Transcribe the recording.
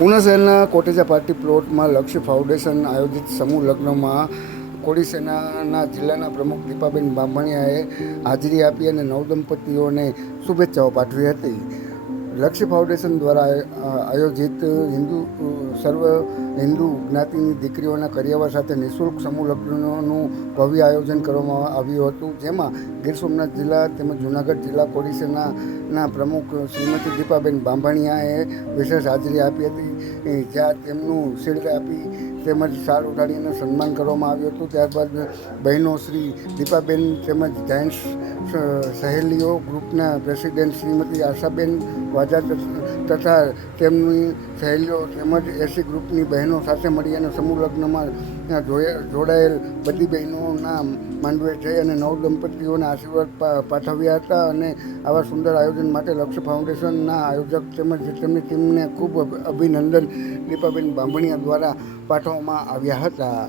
ઉના શહેરના કોટેજા પાર્ટી પ્લોટમાં લક્ષ્ય ફાઉન્ડેશન આયોજિત સમૂહ લગ્નમાં કોળી સેનાના જિલ્લાના પ્રમુખ દીપાબેન બામણિયાએ હાજરી આપી અને નવદંપતીઓને શુભેચ્છાઓ પાઠવી હતી. લક્ષ્ય ફાઉન્ડેશન દ્વારા આયોજિત સર્વ હિન્દુ જ્ઞાતિની દીકરીઓના કરિયાવર સાથે નિઃશુલ્ક સમૂહ લગ્નનું ભવ્ય આયોજન કરવામાં આવ્યું હતું, જેમાં ગીર સોમનાથ જિલ્લા તેમજ જૂનાગઢ જિલ્લા કોળી સેનાના પ્રમુખ શ્રીમતી દીપાબેન બાંભણિયાએ વિશેષ હાજરી આપી હતી, જ્યાં તેમનું શિલ્ડ આપી તેમજ શાલ ઉઠાડીને સન્માન કરવામાં આવ્યું હતું. ત્યારબાદ બહેનો શ્રી દીપાબેન તેમજ જાયન્ટ્સ સહેલીઓ ગ્રુપના પ્રેસિડેન્ટ શ્રીમતી આશાબેન વાજા તથા તેમની સહેલીઓ તેમજ એસી ગ્રુપની બહેનો સાથે મળી અને સમૂહ લગ્નમાં જોડાયેલ બધી બહેનોના માંડવે જઈ અને નવદંપતીઓને આશીર્વાદ પાઠવ્યા હતા. અને આવા સુંદર આયોજન માટે લક્ષ્ય ફાઉન્ડેશનના આયોજક તેમજ તેમની ટીમને ખૂબ અભિનંદન દીપાબેન બાંભણિયા દ્વારા પાઠવવામાં આવ્યા હતા.